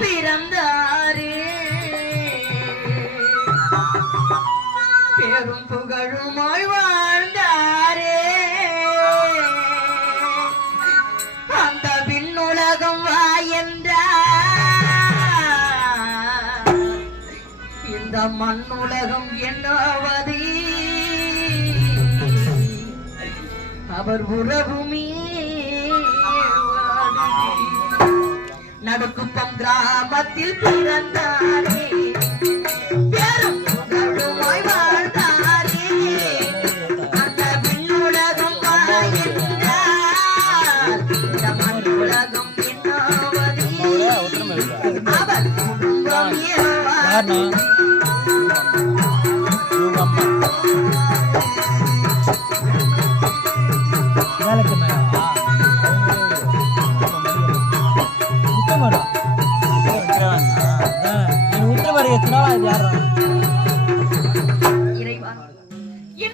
பிறந்தாரே பெரும் புகழுமாய் வாழ்ந்தாரே அந்த விண்ணுலகம் வாயென்றார் இந்த மண்ணுலகம் என்னாவது அவர் உறவுமே நடுக்குப்பம் கிராமத்தில் பிறந்தாரே பெரும் புகழுமாய் வாழ்ந்தாரே அந்த விண்ணுலகம் வாயென்றார் இந்த மண்ணுலகம் என்னாவது அவர் குடும்பமே